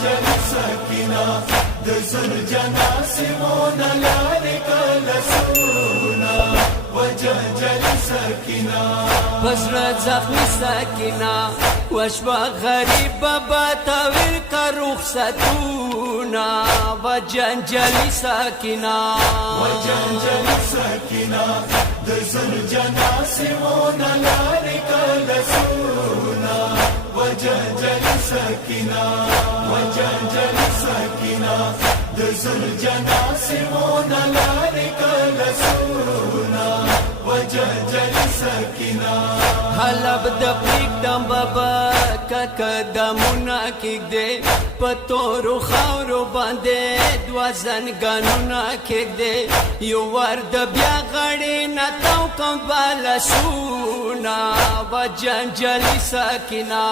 جنجل سکینه د زرجنا سیمونه لارې کله سونه و جنجل سکینه پزړه زخمي سکینه وشوه غریبه بتاویل که رخصتونه و جنجل سکینه و جنجل سکینه د زرجنا سیمونه لارې کله سونه و جنجل سکینه و جنجل سکینه د زرجنا سیمونه لارې کله سونه و جنجل سکینه حلب د پریږدم بابا که قدمونه کږدې په تورو خاورو باندې دوه زنګنونه کږدې یو ور د بیا غړې نه تاو کم دوه لاسونه و جنجل سکینه